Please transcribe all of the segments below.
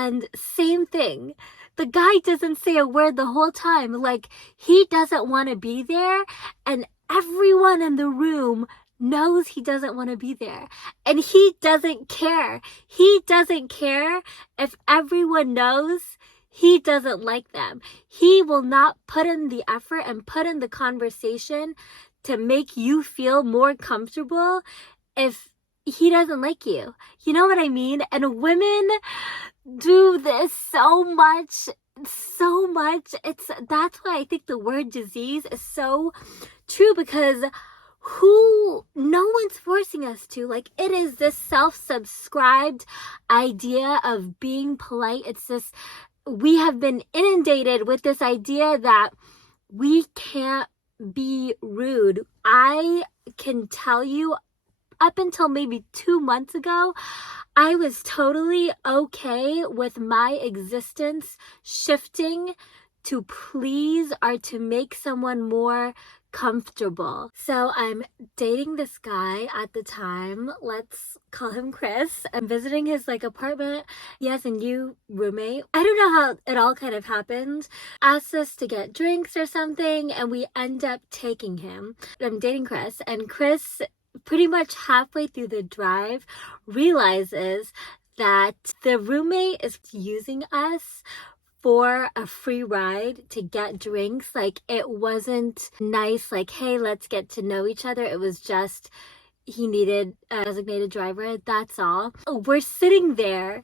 and same thing. The guy doesn't say a word the whole time. Like, he doesn't want to be there, and everyone in the room knows he doesn't want to be there. And he doesn't care. He doesn't care if everyone knows he doesn't like them. He will not put in the effort and put in the conversation to make you feel more comfortable if he doesn't like you. You know what I mean? And women do this so much. That's why I think the word disease is so true, because no one's forcing us to. Like, it is this self-subscribed idea of being polite. It's this, we have been inundated with this idea that we can't be rude. I can tell you, up until maybe 2 months ago, I was totally okay with my existence shifting to please or to make someone more comfortable. So I'm dating this guy at the time. Let's call him Chris. I'm visiting his apartment. He has a new roommate. I don't know how it all kind of happened. Asked us to get drinks or something, and we end up taking him. I'm dating Chris, and Chris pretty much halfway through the drive realizes that the roommate is using us for a free ride to get drinks. Like, it wasn't nice, like, hey, let's get to know each other. It was just, he needed a designated driver, that's all. We're sitting there,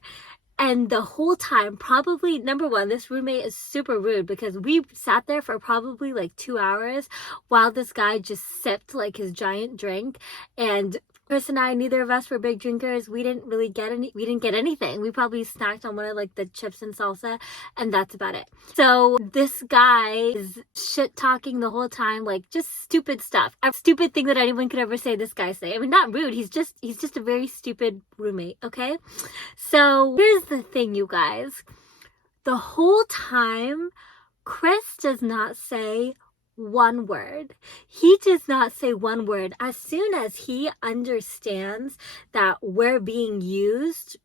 and the whole time, probably, number one, this roommate is super rude, because we sat there for probably 2 hours while this guy just sipped his giant drink. And Chris and I, neither of us were big drinkers. We didn't really get anything. We probably snacked on one of the chips and salsa, and that's about it. So this guy is shit talking the whole time, just stupid stuff. A stupid thing that anyone could ever say, this guy say. I mean, not rude. He's just a very stupid roommate, okay? So here's the thing, you guys. The whole time, Chris does not say one word. He does not say one word. As soon as he understands that we're being used,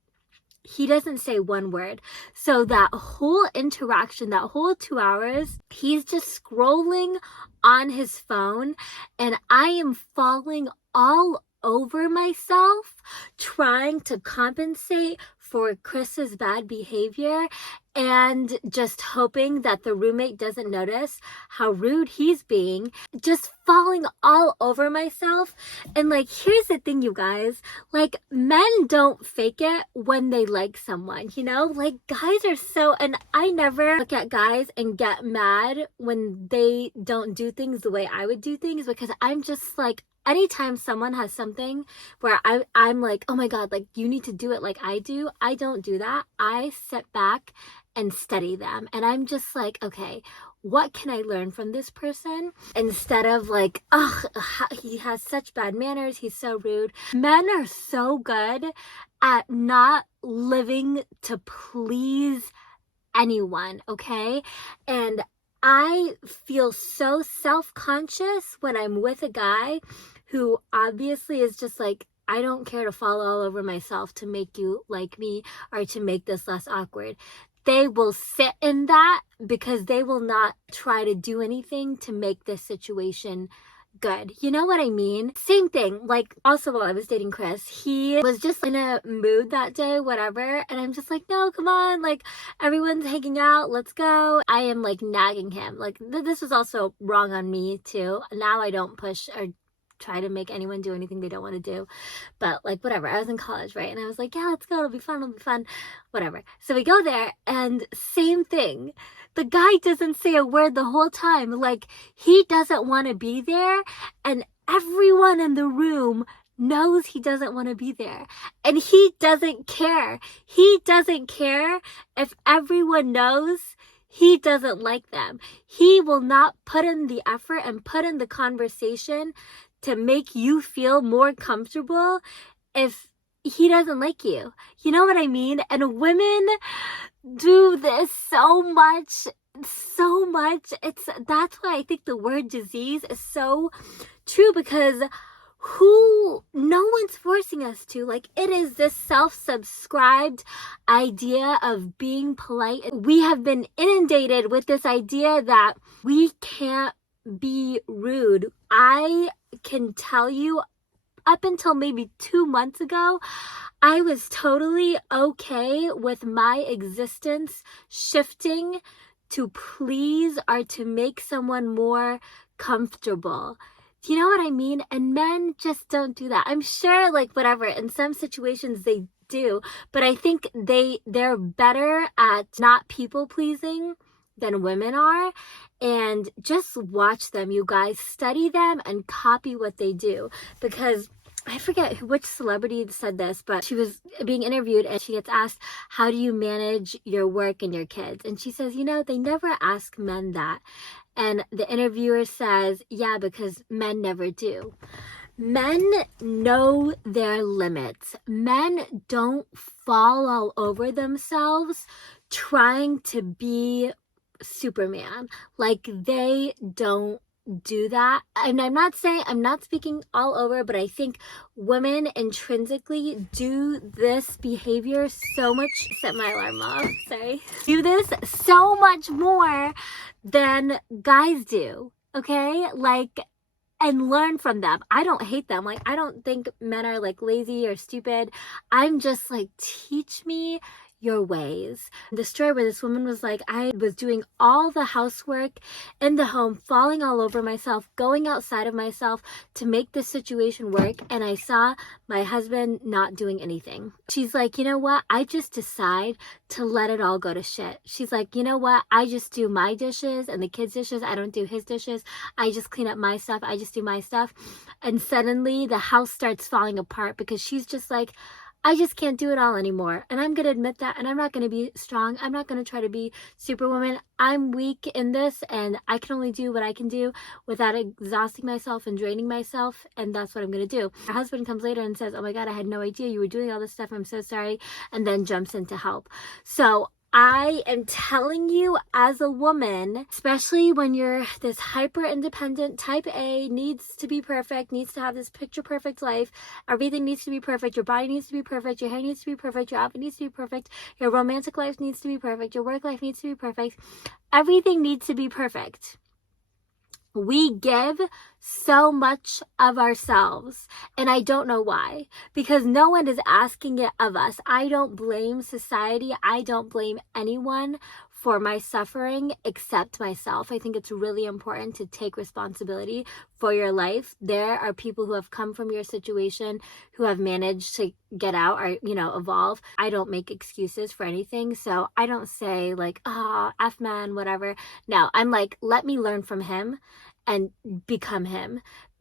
he doesn't say one word. So that whole interaction, that whole 2 hours, he's just scrolling on his phone, and I am falling all over myself trying to compensate for Chris's bad behavior, and just hoping that the roommate doesn't notice how rude he's being, just falling all over myself. And here's the thing, you guys, men don't fake it when they like someone, guys are so, and I never look at guys and get mad when they don't do things the way I would do things, because I'm just anytime someone has something where I'm like, oh my God, you need to do it like I do, I don't do that. I sit back and study them. And I'm just okay, what can I learn from this person? Instead of he has such bad manners, he's so rude. Men are so good at not living to please anyone, okay? And I feel so self-conscious when I'm with a guy who obviously is just I don't care to fall all over myself to make you like me or to make this less awkward. They will sit in that because they will not try to do anything to make this situation good. You know what I mean? Same thing. Also while I was dating Chris, he was just in a mood that day, whatever. And I'm just no, come on. Everyone's hanging out. Let's go. I am nagging him. This was also wrong on me too. Now I don't push or try to make anyone do anything they don't want to do, but whatever. I was in college, right? And I was yeah, let's go, it'll be fun, whatever. So we go there, and same thing. The guy doesn't say a word the whole time. He doesn't want to be there, and everyone in the room knows he doesn't want to be there, and he doesn't care. He doesn't care if everyone knows he doesn't like them. He will not put in the effort and put in the conversation to make you feel more comfortable if he doesn't like you. You know what I mean? And women do this so much. That's why I think the word disease is so true, because who no one's forcing us to. Like, it is this self-subscribed idea of being polite. We have been inundated with this idea that we can't be rude. I can tell you, up until maybe 2 months ago, I was totally okay with my existence shifting to please or to make someone more comfortable. Do you know what I mean? And men just don't do that. I'm sure, like, whatever, in some situations they do, but I think they're better at not people pleasing than women are. And just watch them, you guys. Study them and copy what they do, because I forget which celebrity said this, but she was being interviewed and she gets asked, how do you manage your work and your kids? And she says, they never ask men that. And the interviewer says, yeah, because men never do. Men know their limits. Men don't fall all over themselves trying to be Superman. Like, they don't do that. And I'm not speaking all over, but I think women intrinsically do this behavior so much, set my alarm off, do this so much more than guys do, okay? Like, and learn from them. I don't hate them. Like, I don't think men are like lazy or stupid. I'm just like, teach me your ways. The story where this woman was like, I was doing all the housework in the home, falling all over myself, going outside of myself to make this situation work, and I saw my husband not doing anything. She's like, you know what? I just decide to let it all go to shit. She's like, you know what? I just do my dishes and the kids' dishes. I don't do his dishes. I just clean up my stuff. I just do my stuff. And suddenly the house starts falling apart because she's just like, I just can't do it all anymore. And I'm going to admit that. And I'm not going to be strong. I'm not going to try to be Superwoman. I'm weak in this. And I can only do what I can do without exhausting myself and draining myself. And that's what I'm going to do. Her husband comes later and says, oh my God, I had no idea you were doing all this stuff. I'm so sorry. And then jumps in to help. So I am telling you, as a woman, especially when you're this hyper independent type A, needs to be perfect, needs to have this picture perfect life. Everything needs to be perfect. Your body needs to be perfect. Your hair needs to be perfect. Your outfit needs to be perfect. Your romantic life needs to be perfect. Your work life needs to be perfect. Everything needs to be perfect. We give so much of ourselves, and I don't know why, because no one is asking it of us. I don't blame society. I don't blame anyone for my suffering except myself. I think it's really important to take responsibility for your life. There are people who have come from your situation who have managed to get out or, evolve. I don't make excuses for anything. So I don't say like, F man, whatever. No, I'm like, let me learn from him and become him.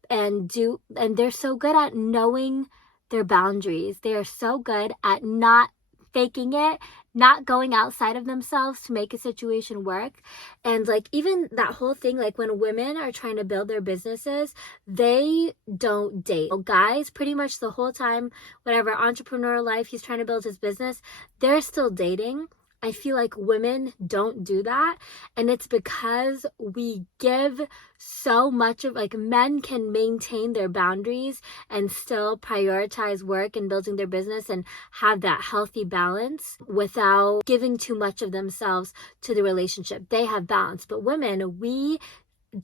And they're so good at knowing their boundaries. They are so good at not faking it, not going outside of themselves to make a situation work. And like, even that whole thing, like when women are trying to build their businesses, they don't date. Guys, pretty much the whole time, whatever entrepreneur life, he's trying to build his business, they're still dating. I feel like women don't do that. And it's because we give so much of, like, men can maintain their boundaries and still prioritize work and building their business and have that healthy balance without giving too much of themselves to the relationship. They have balance. But women, we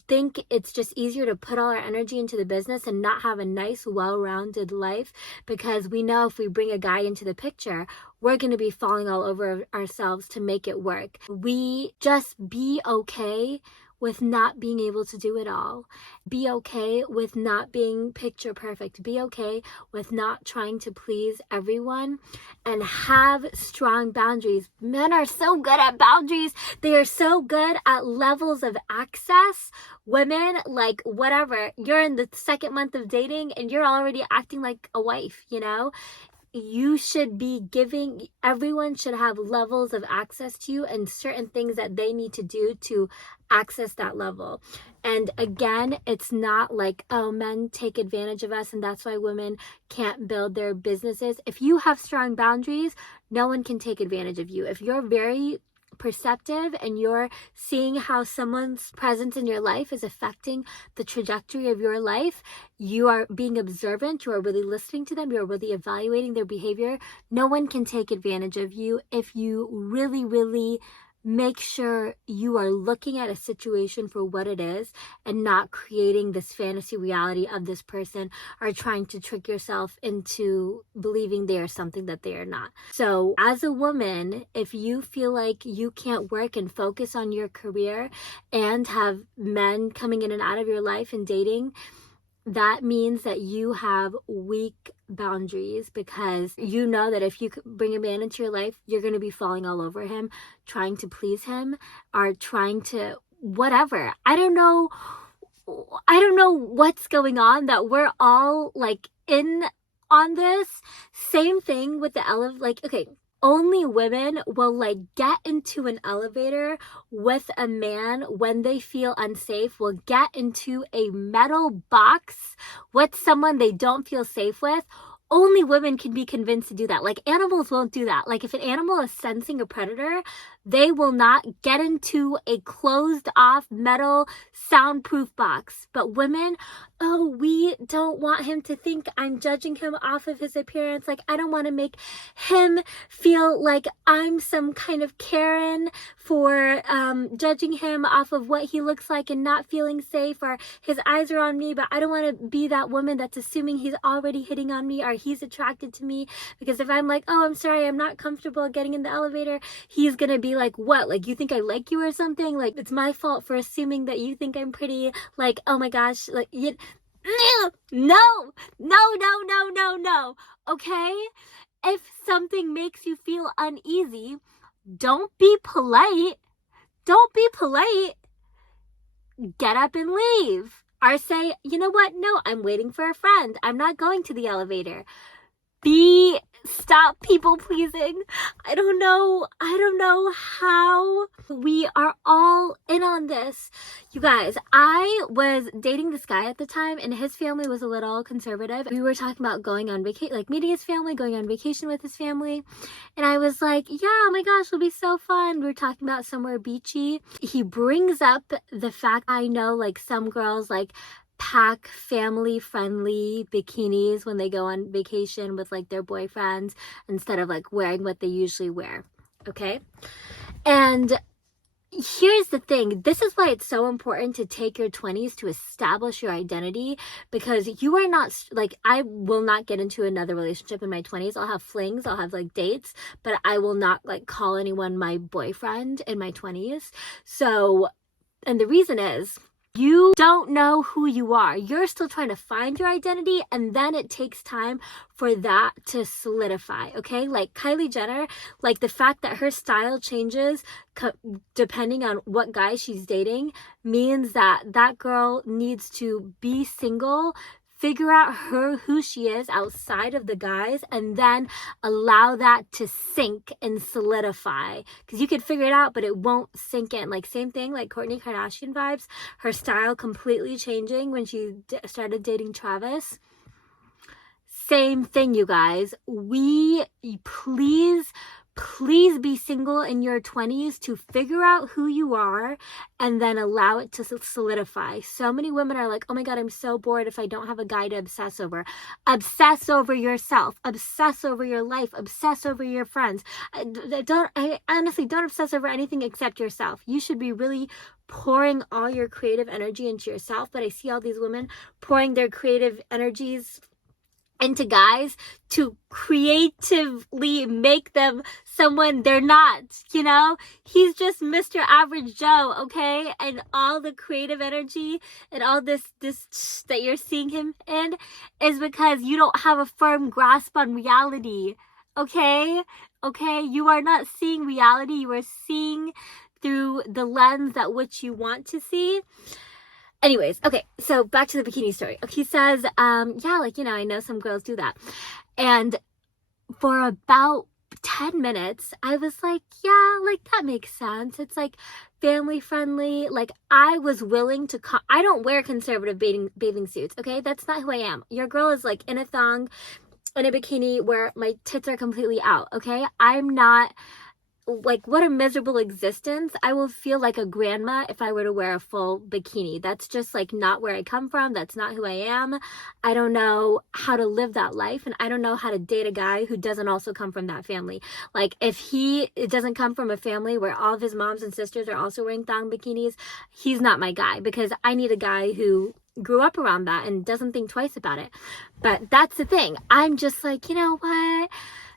think it's just easier to put all our energy into the business and not have a nice, well-rounded life, because we know if we bring a guy into the picture, we're going to be falling all over ourselves to make it work. We just be okay with not being able to do it all. Be okay with not being picture perfect. Be okay with not trying to please everyone, and have strong boundaries. Men are so good at boundaries. They are so good at levels of access. Women, like, whatever, you're in the second month of dating and you're already acting like a wife, you should be giving, everyone should have levels of access to you and certain things that they need to do to access that level. And again, it's not like, oh, men take advantage of us and that's why women can't build their businesses. If you have strong boundaries, no one can take advantage of you. If you're very perceptive and you're seeing how someone's presence in your life is affecting the trajectory of your life, you are being observant, you are really listening to them, you're really evaluating their behavior, no one can take advantage of you if you really, really make sure you are looking at a situation for what it is and not creating this fantasy reality of this person or trying to trick yourself into believing they are something that they are not. So as a woman, if you feel like you can't work and focus on your career and have men coming in and out of your life and dating, that means that you have weak boundaries, because you know that if you bring a man into your life, you're going to be falling all over him, trying to please him or trying to whatever. I don't know what's going on, that we're all like in on this. Same thing with the like, okay, only women will like get into an elevator with a man when they feel unsafe, will get into a metal box with someone they don't feel safe with. Only women can be convinced to do that. Like, animals won't do that. Like, if an animal is sensing a predator, they will not get into a closed off metal soundproof box. But women, oh, we don't want him to think I'm judging him off of his appearance. Like, I don't want to make him feel like I'm some kind of Karen for judging him off of what he looks like and not feeling safe, or his eyes are on me, but I don't want to be that woman that's assuming he's already hitting on me or he's attracted to me. Because if I'm like, oh, I'm sorry, I'm not comfortable getting in the elevator, he's gonna be like, what, like, you think I like you or something? Like, it's my fault for assuming that you think I'm pretty. Like, oh my gosh, like, no, okay? If something makes you feel uneasy, don't be polite. Get up and leave. Or say, you know what? No, I'm waiting for a friend. I'm not going to the elevator. Stop people pleasing. I don't know how we are all in on this. You guys, I was dating this guy at the time and his family was a little conservative. We were talking about going on vacation, like meeting his family, going on vacation with his family. And I was like, yeah, oh my gosh, it'll be so fun. We were talking about somewhere beachy. He brings up the fact, I know like some girls like pack family friendly bikinis when they go on vacation with like their boyfriends instead of like wearing what they usually wear. Okay. And here's the thing. This is why it's so important to take your 20s to establish your identity, because you are not like, I will not get into another relationship in my 20s. I'll have flings, I'll have like dates, but I will not like call anyone my boyfriend in my 20s. So, and the reason is, you don't know who you are. You're still trying to find your identity, and then it takes time for that to solidify, okay? Like Kylie Jenner, like the fact that her style changes depending on what guy she's dating means that that girl needs to be single, figure out who she is outside of the guys, and then allow that to sink and solidify. Because you could figure it out, but it won't sink in. Like, same thing, like Kourtney Kardashian vibes. Her style completely changing when she started dating Travis. Same thing, you guys. Please be single in your 20s to figure out who you are and then allow it to solidify. So many women are like, oh my God, I'm so bored if I don't have a guy to obsess over. Obsess over yourself. Obsess over your life. Obsess over your friends. I honestly don't obsess over anything except yourself. You should be really pouring all your creative energy into yourself. But I see all these women pouring their creative energies into guys to creatively make them someone they're not, you know? He's just Mr. Average Joe, okay? And all the creative energy and all this that you're seeing him in is because you don't have a firm grasp on reality, okay? Okay? You are not seeing reality. You are seeing through the lens that which you want to see. Anyways, okay, so back to the bikini story. He says, yeah, like, you know, I know some girls do that. And for about 10 minutes, I was like, yeah, like, that makes sense. It's like family friendly. Like, I was willing to, I don't wear conservative bathing suits, okay? That's not who I am. Your girl is like in a thong, in a bikini where my tits are completely out, okay? I'm not like, what a miserable existence. I will feel like a grandma if I were to wear a full bikini. That's just like not where I come from. That's not who I am. I don't know how to live that life, and I don't know how to date a guy who doesn't also come from that family. Like, if he doesn't come from a family where all of his moms and sisters are also wearing thong bikinis, he's not my guy, because I need a guy who grew up around that and doesn't think twice about it. But that's the thing. I'm just like, you know what?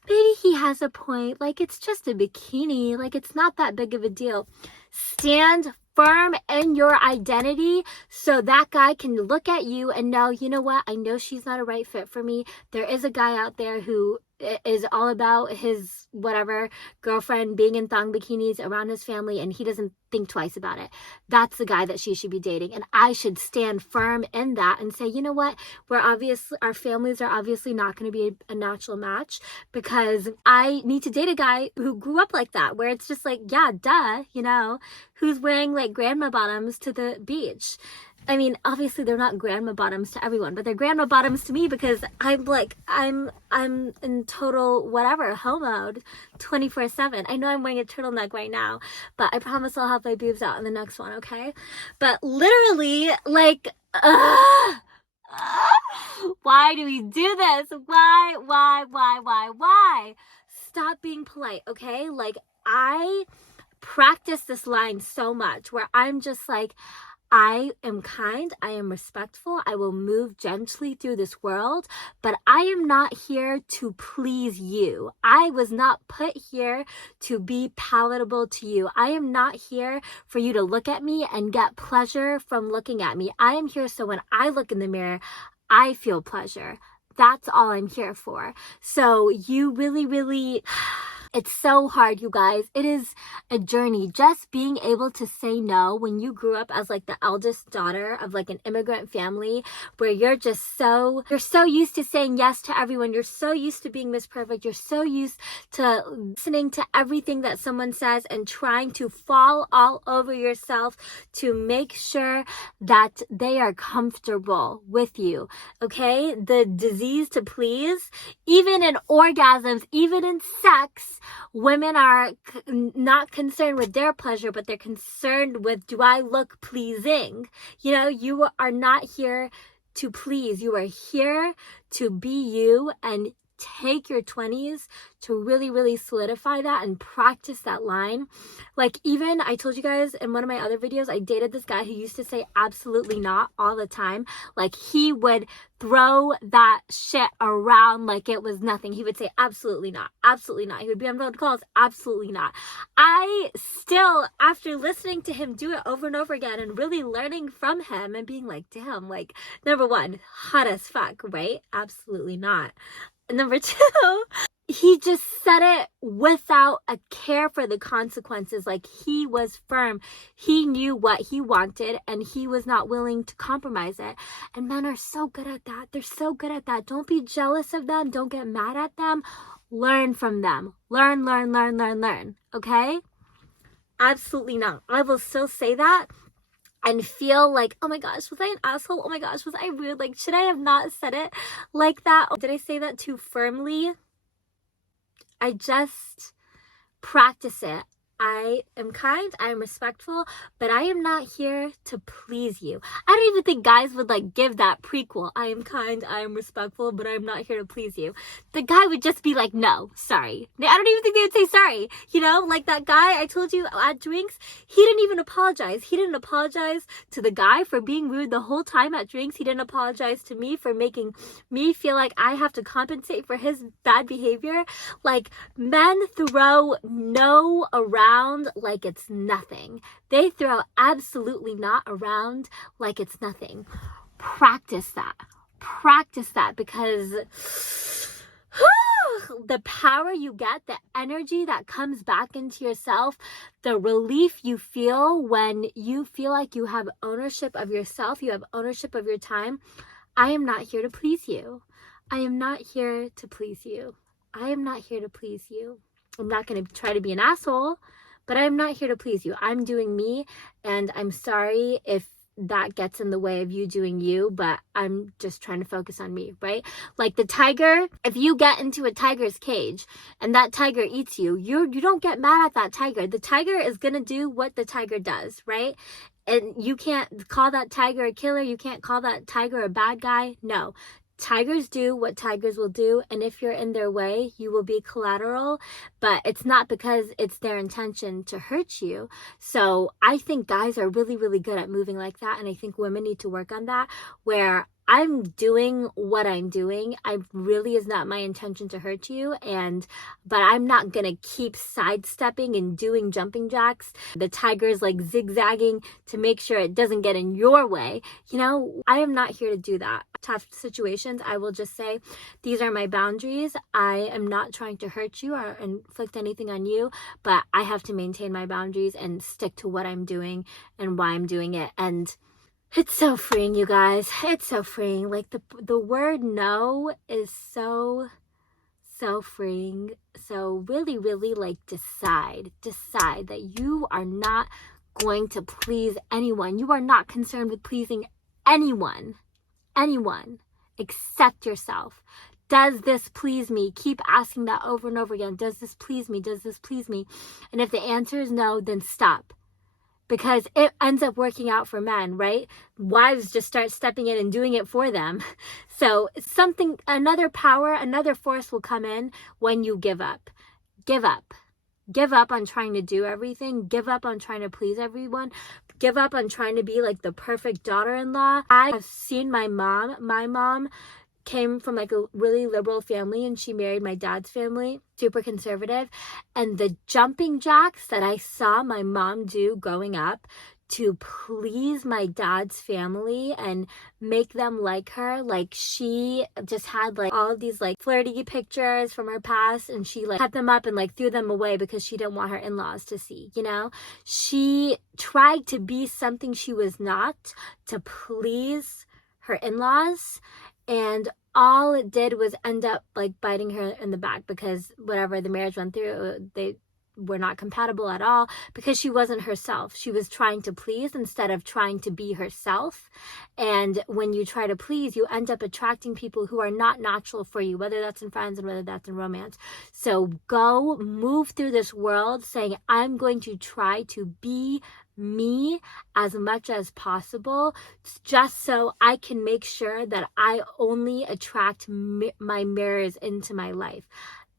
Maybe he has a point. Like, it's just a bikini. Like, it's not that big of a deal. Stand firm in your identity so that guy can look at you and know, you know what? I know she's not a right fit for me. There is a guy out there who is all about his whatever girlfriend being in thong bikinis around his family, and he doesn't think twice about it. That's the guy that she should be dating, and I should stand firm in that and say, you know what, our families are obviously not going to be a natural match, because I need to date a guy who grew up like that, where it's just like, yeah, duh, you know, who's wearing like grandma bottoms to the beach. I mean, obviously they're not grandma bottoms to everyone, but they're grandma bottoms to me, because I'm in total whatever home mode 24/7. I know I'm wearing a turtleneck right now, but I promise I'll have my boobs out in the next one, okay? But literally, like, why do we do this? Why? Stop being polite, okay? Like, I practice this line so much where I'm just like, I am kind, I am respectful, I will move gently through this world, but I am not here to please you. I was not put here to be palatable to you. I am not here for you to look at me and get pleasure from looking at me. I am here so when I look in the mirror, I feel pleasure. That's all I'm here for. So you really... It's so hard, you guys. It is a journey. Just being able to say no when you grew up as like the eldest daughter of like an immigrant family, where you're so used to saying yes to everyone. You're so used to being Miss Perfect. You're so used to listening to everything that someone says and trying to fall all over yourself to make sure that they are comfortable with you. Okay? The disease to please, even in orgasms, even in sex, women are not concerned with their pleasure, but they're concerned with, do I look pleasing? You know, you are not here to please. You are here to be you, and take your 20s to really solidify that and practice that line. Like, even I told you guys in one of my other videos, I dated this guy who used to say absolutely not all the time. Like, he would throw that shit around like it was nothing. He would say absolutely not, absolutely not. He would be on phone calls, absolutely not. I still, after listening to him do it over and over again and really learning from him and being like, damn, like, number one, hot as fuck, right? Absolutely not. Number two, he just said it without a care for the consequences. Like, he was firm. He knew what he wanted, and he was not willing to compromise it. And men are so good at that. They're so good at that. Don't be jealous of them. Don't get mad at them. Learn from them. Learn. Okay? Absolutely not. I will still say that and feel like, oh my gosh, was I an asshole? Oh my gosh, was I rude? Like, should I have not said it like that? Did I say that too firmly? I just practice it. I am kind, I am respectful, but I am not here to please you. I don't even think guys would like give that prequel. I am kind, I am respectful, but I'm not here to please you. The guy would just be like, no, sorry. I don't even think they would say sorry. You know, like that guy I told you at drinks, he didn't even apologize. He didn't apologize to the guy for being rude the whole time at drinks. He didn't apologize to me for making me feel like I have to compensate for his bad behavior. Like, men throw no around like it's nothing. They throw absolutely not around like it's nothing. Practice that, because the power you get, the energy that comes back into yourself, the relief you feel when you feel like you have ownership of yourself, you have ownership of your time. I am not here to please you. I am not here to please you. I am not here to please you. I'm not going to try to be an asshole, but I'm not here to please you. I'm doing me, and I'm sorry if that gets in the way of you doing you, but I'm just trying to focus on me, right? Like the tiger, if you get into a tiger's cage and that tiger eats you, you don't get mad at that tiger. The tiger is going to do what the tiger does, right? And you can't call that tiger a killer. You can't call that tiger a bad guy. No. Tigers do what tigers will do, and if you're in their way, you will be collateral, but it's not because it's their intention to hurt you. So I think guys are really, really good at moving like that, and I think women need to work on that, where I'm doing what I'm doing. I really is not my intention to hurt you, but I'm not gonna keep sidestepping and doing jumping jacks. The tiger's like zigzagging to make sure it doesn't get in your way. You know, I am not here to do that. Tough situations, I will just say, these are my boundaries. I am not trying to hurt you or inflict anything on you, but I have to maintain my boundaries and stick to what I'm doing and why I'm doing it. And it's so freeing, you guys. It's so freeing. Like the word no is so freeing. So really, really like decide that you are not going to please anyone. You are not concerned with pleasing anyone except yourself. Does this please me? Keep asking that over and over again. Does this please me? Does this please me? And if the answer is no, then stop. Because it ends up working out for men, right? Wives just start stepping in and doing it for them. So another power, another force will come in when you give up. Give up. Give up on trying to do everything. Give up on trying to please everyone. Give up on trying to be like the perfect daughter-in-law. I have seen my mom. My mom came from like a really liberal family, and she married my dad's family, super conservative. And the jumping jacks that I saw my mom do growing up to please my dad's family and make them like her, like she just had like all of these like flirty pictures from her past, and she like cut them up and like threw them away because she didn't want her in-laws to see, you know? She tried to be something she was not to please her in-laws, and all it did was end up like biting her in the back, because whatever the marriage went through, they were not compatible at all, because she wasn't herself. She was trying to please instead of trying to be herself. And when you try to please, you end up attracting people who are not natural for you, whether that's in friends and whether that's in romance. So go move through this world saying, I'm going to try to be me as much as possible, just so I can make sure that I only attract my mirrors into my life.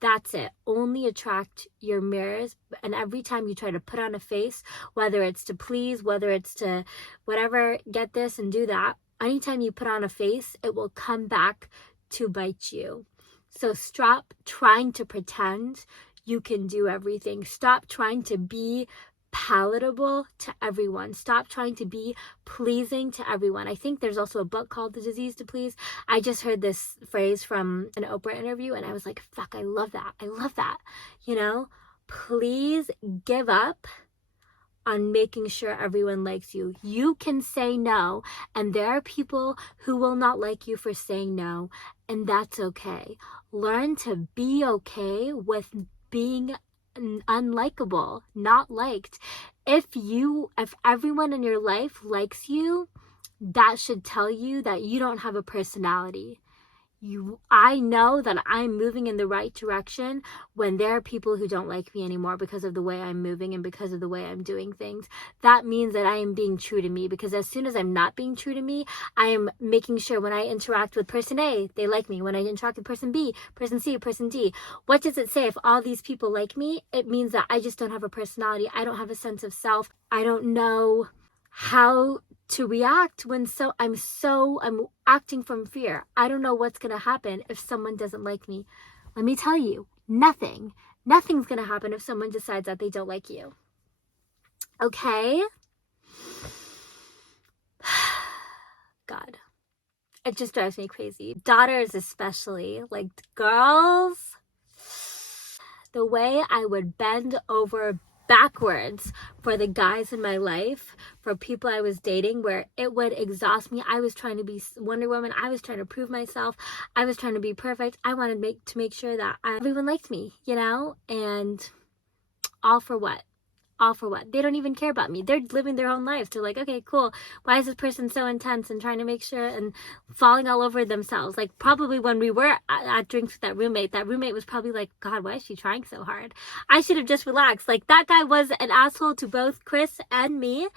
That's it. Only attract your mirrors. And every time you try to put on a face, whether it's to please, whether it's to whatever, get this and do that, anytime you put on a face, it will come back to bite you. So stop trying to pretend you can do everything. Stop trying to be palatable to everyone. Stop trying to be pleasing to everyone. I think there's also a book called The Disease to Please. I just heard this phrase from an Oprah interview, and I was like, fuck, I love that. I love that. You know, please give up on making sure everyone likes you. You can say no, and there are people who will not like you for saying no, and that's okay. Learn to be okay with being unlikable, not liked. If everyone in your life likes you, that should tell you that you don't have a personality. I know that I'm moving in the right direction when there are people who don't like me anymore because of the way I'm moving and because of the way I'm doing things. That means that I am being true to me, because as soon as I'm not being true to me, I am making sure when I interact with person A, they like me. When I interact with person B, person C, person D, what does it say? If all these people like me, it means that I just don't have a personality. I don't have a sense of self. I don't know how to react when I'm acting from fear. I don't know what's going to happen if someone doesn't like me. Let me tell you, nothing's going to happen if someone decides that they don't like you. Okay? God, it just drives me crazy. Daughters especially, like girls, the way I would bend over backwards for the guys in my life, for people I was dating, where it would exhaust me. I was trying to be Wonder Woman. I was trying to prove myself. I was trying to be perfect. I wanted to make sure that everyone liked me, you know? And all for what? All for what? They don't even care about me. They're living their own lives. They're like, okay, cool. Why is this person so intense and trying to make sure and falling all over themselves? Like, probably when we were at drinks with that roommate was probably like, God, why is she trying so hard? I should have just relaxed. Like, that guy was an asshole to both Chris and me.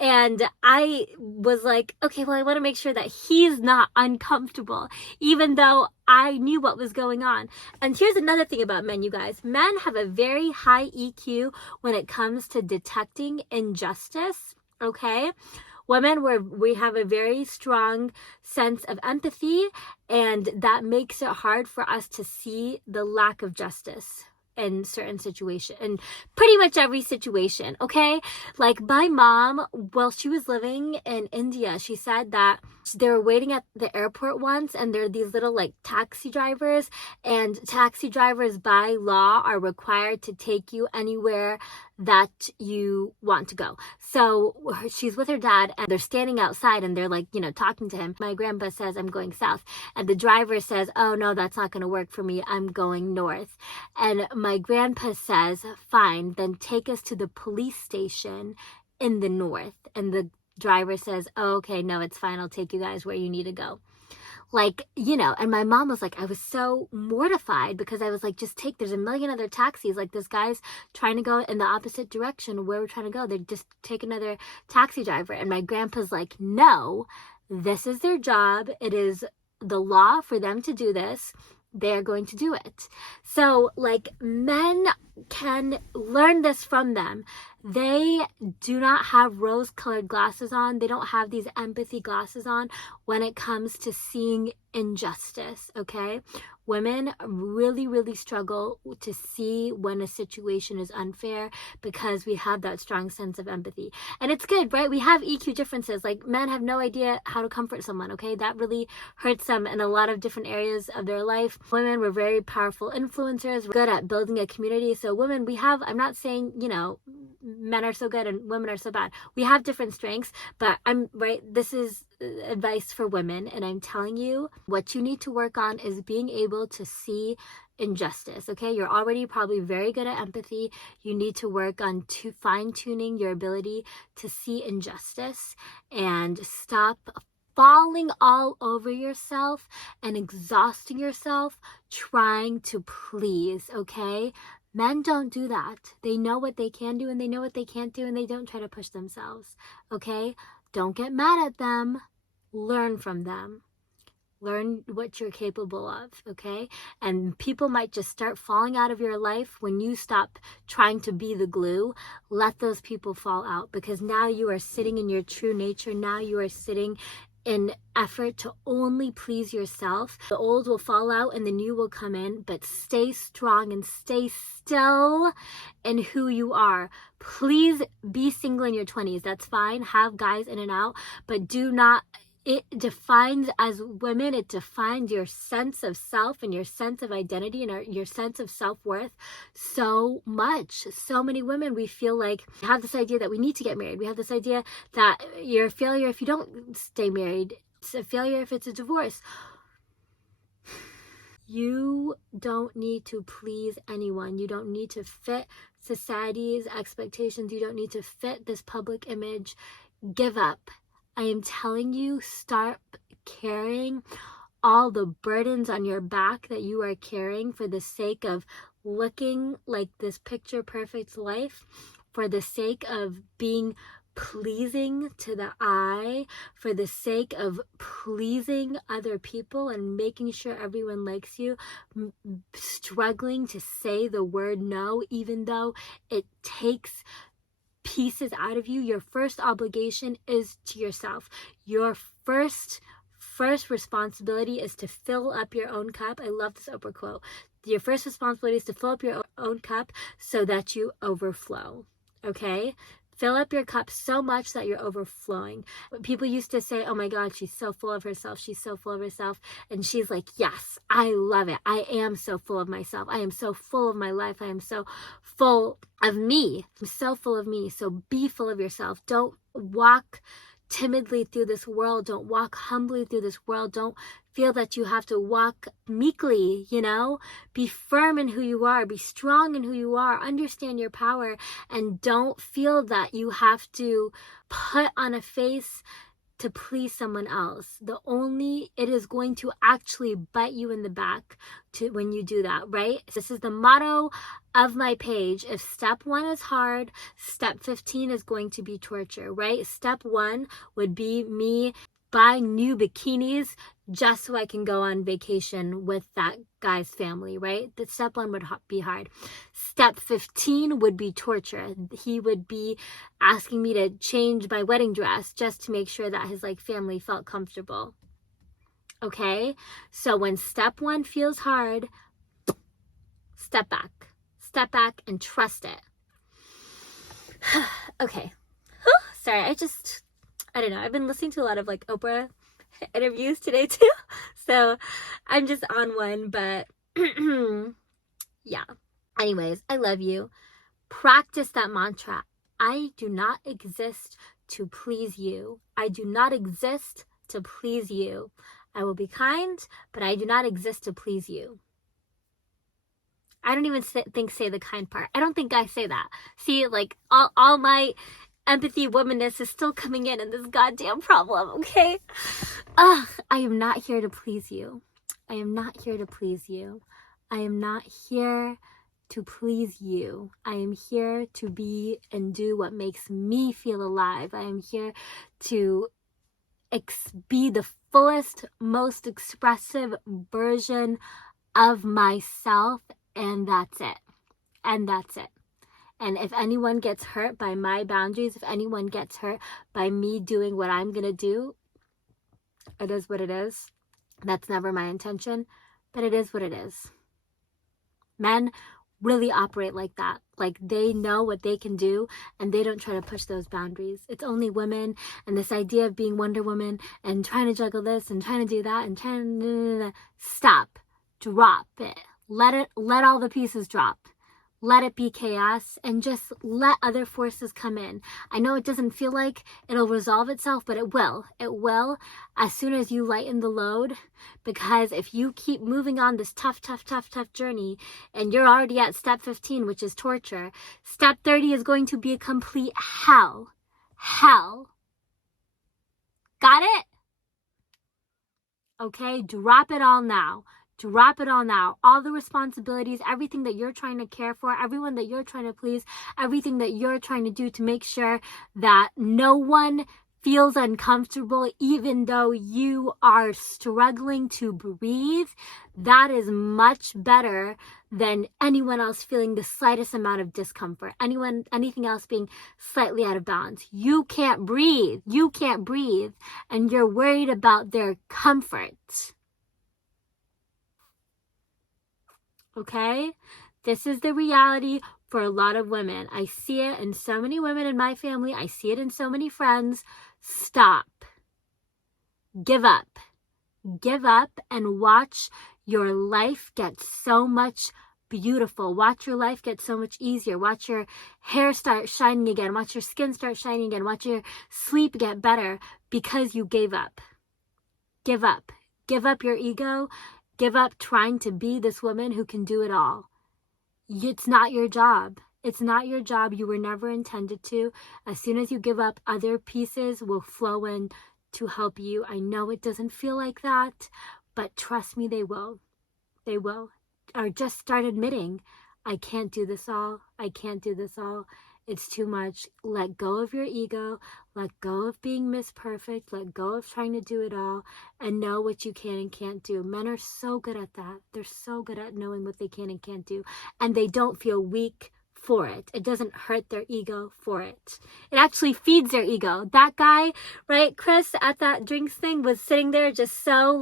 And I was like, okay, well, I want to make sure that he's not uncomfortable, even though I knew what was going on. And here's another thing about men, you guys. Men have a very high EQ when it comes to detecting injustice, okay? Women, we have a very strong sense of empathy, and that makes it hard for us to see the lack of justice in certain situations, in pretty much every situation, okay? Like, my mom, while she was living in India, she said that they were waiting at the airport once, and there are these little like taxi drivers, and taxi drivers by law are required to take you anywhere that you want to go. So she's with her dad, and they're standing outside, and they're like, talking to him. My grandpa says, I'm going south, and the driver says, oh no, that's not going to work for me, I'm going north. And my grandpa says, fine, then take us to the police station in the north. And the driver says, oh, okay, no, it's fine, I'll take you guys where you need to go. Like, and my mom was like, I was so mortified, because I was like, there's a million other taxis. Like, this guy's trying to go in the opposite direction where we're trying to go. They just take another taxi driver. And my grandpa's like, no, this is their job. It is the law for them to do this. They're going to do it. So, like, men can learn this from them. They do not have rose-colored glasses on. They don't have these empathy glasses on when it comes to seeing injustice, okay? Women really, really struggle to see when a situation is unfair, because we have that strong sense of empathy. And it's good, right? We have EQ differences. Like, men have no idea how to comfort someone, okay? That really hurts them in a lot of different areas of their life. Women, we're very powerful influencers. We're good at building a community. So women, I'm not saying, men are so good and women are so bad. We have different strengths, but this is advice for women, and I'm telling you, what you need to work on is being able to see injustice, okay? You're already probably very good at empathy. You need to work on fine-tuning your ability to see injustice and stop falling all over yourself and exhausting yourself trying to please, okay? Men don't do that. They know what they can do and they know what they can't do, and they don't try to push themselves, okay? Don't get mad at them. Learn from them. Learn what you're capable of, okay? And people might just start falling out of your life when you stop trying to be the glue. Let those people fall out, because now you are sitting in your true nature. Now you are sitting in effort to only please yourself. The old will fall out and the new will come in, but stay strong and stay still in who you are. Please be single in your 20s. That's fine. Have guys in and out, but do not. It defines, as women, it defines your sense of self and your sense of identity and your sense of self-worth so much. So many women, we feel like, have this idea that we need to get married. We have this idea that you're a failure if you don't stay married. It's a failure if it's a divorce. You don't need to please anyone. You don't need to fit society's expectations. You don't need to fit this public image. Give up. I am telling you, start carrying all the burdens on your back that you are carrying for the sake of looking like this picture perfect life, for the sake of being pleasing to the eye, for the sake of pleasing other people and making sure everyone likes you, struggling to say the word no, even though it takes pieces out of you. Your first obligation is to yourself. Your first responsibility is to fill up your own cup. I love this Oprah quote. Your first responsibility is to fill up your own cup so that you overflow. Okay? Fill up your cup so much that you're overflowing. People used to say, oh my God, she's so full of herself. She's so full of herself. And she's like, yes, I love it. I am so full of myself. I am so full of my life. I am so full of me. I'm so full of me. So be full of yourself. Don't walk timidly through this world. Don't walk humbly through this world. Don't feel that you have to walk meekly, be firm in who you are, be strong in who you are, understand your power, and don't feel that you have to put on a face to please someone else. It is going to actually bite you in the back when you do that, right? This is the motto of my page. If step 1 is hard, step 15 is going to be torture, right? Step 1 would be me buying new bikinis just so I can go on vacation with that guy's family, right? That step 1 would be hard. Step 15 would be torture. He would be asking me to change my wedding dress just to make sure that his family felt comfortable. Okay? So when step 1 feels hard, step back. Step back and trust it. Okay. Sorry, I don't know. I've been listening to a lot of Oprah interviews today too. So I'm just on one, but yeah. Anyways, I love you. Practice that mantra. I do not exist to please you. I do not exist to please you. I will be kind, but I do not exist to please you. I don't even say the kind part. I don't think I say that. See, all my empathy womanness is still coming in this goddamn problem, okay? I am not here to please you. I am not here to please you. I am not here to please you. I am here to be and do what makes me feel alive. I am here to be the fullest, most expressive version of myself, and that's it. And that's it. And if anyone gets hurt by my boundaries, if anyone gets hurt by me doing what I'm going to do, it is what it is. That's never my intention, but it is what it is. Men really operate like that. They know what they can do and they don't try to push those boundaries. It's only women and this idea of being Wonder Woman and trying to juggle this and trying to do that and trying to stop, drop it. Let all the pieces drop. Let it be chaos and just let other forces come in. I know it doesn't feel like it'll resolve itself, but it will. It will as soon as you lighten the load, because if you keep moving on this tough journey and you're already at step 15, which is torture, step 30 is going to be a complete hell. Hell. Got it? Okay, drop it all now. Drop it all now. All the responsibilities, everything that you're trying to care for, everyone that you're trying to please, everything that you're trying to do to make sure that no one feels uncomfortable, even though you are struggling to breathe, that is much better than anyone else feeling the slightest amount of discomfort. Anything else being slightly out of balance. You can't breathe. You can't breathe. And you're worried about their comfort. Okay? This is the reality for a lot of women. I see it in so many women in my family. I see it in so many friends. Stop. Give up. Give up and watch your life get so much beautiful. Watch your life get so much easier. Watch your hair start shining again. Watch your skin start shining again. Watch your sleep get better because you gave up. Give up. Give up your ego. Give up trying to be this woman who can do it all. It's not your job. It's not your job. You were never intended to. As soon as you give up, other pieces will flow in to help you. I know it doesn't feel like that, but trust me, they will. They will. Or just start admitting, I can't do this all. I can't do this all. It's too much. Let go of your ego. Let go of being Miss Perfect. Let go of trying to do it all and know what you can and can't do. Men are so good at that. They're so good at knowing what they can and can't do. And they don't feel weak for it. It doesn't hurt their ego for it. It actually feeds their ego. That guy, right, Chris, at that drinks thing was sitting there just so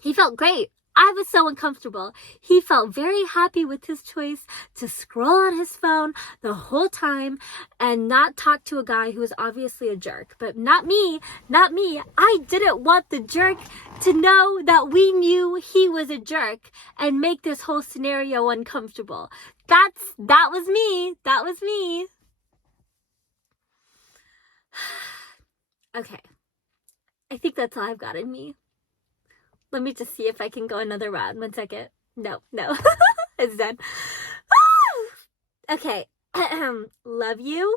he felt great. I was so uncomfortable. He felt very happy with his choice to scroll on his phone the whole time and not talk to a guy who was obviously a jerk. But not me, not me. I didn't want the jerk to know that we knew he was a jerk and make this whole scenario uncomfortable. That was me. That was me. Okay. I think that's all I've got in me. Let me just see if I can go another round. 1 second. No. It's done. Okay. Love you.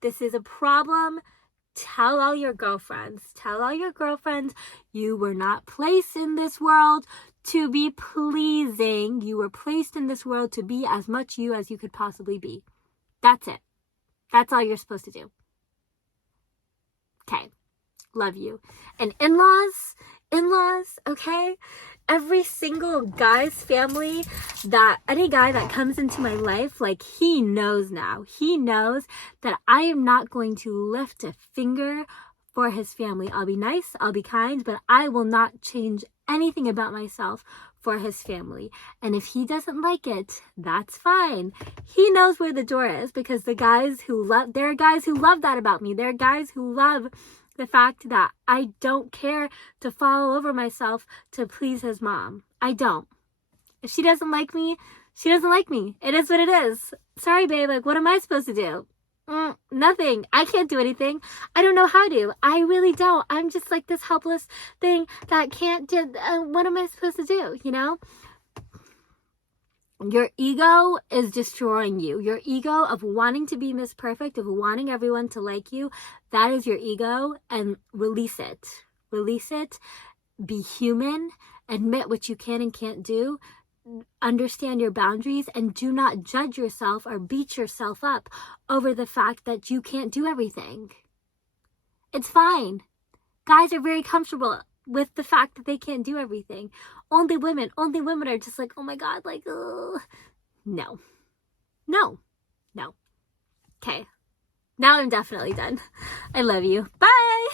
This is a problem. Tell all your girlfriends. Tell all your girlfriends you were not placed in this world to be pleasing. You were placed in this world to be as much you as you could possibly be. That's it. That's all you're supposed to do. Okay. Love you. And in-laws, okay? Every single guy's family, any guy that comes into my life, like, he knows now. He knows that I am not going to lift a finger for his family. I'll be nice, I'll be kind, but I will not change anything about myself for his family. And if he doesn't like it, that's fine. He knows where the door is, because there are guys who love that about me. There are guys who love the fact that I don't care to fall over myself to please his mom. I don't. If she doesn't like me, she doesn't like me. It is what it is. Sorry, babe. Like, what am I supposed to do? Nothing. I can't do anything. I don't know how to. I really don't. I'm just like this helpless thing that can't do. What am I supposed to do? You know? Your ego is destroying you. Your ego of wanting to be Miss Perfect, of wanting everyone to like you, that is your ego, and release it. Release it. Be human. Admit what you can and can't do. Understand your boundaries, and do not judge yourself or beat yourself up over the fact that you can't do everything. It's fine. Guys are very comfortable with the fact that they can't do everything. Only women are just like, oh my God, like, ugh. No. Okay. Now I'm definitely done. I love you. Bye.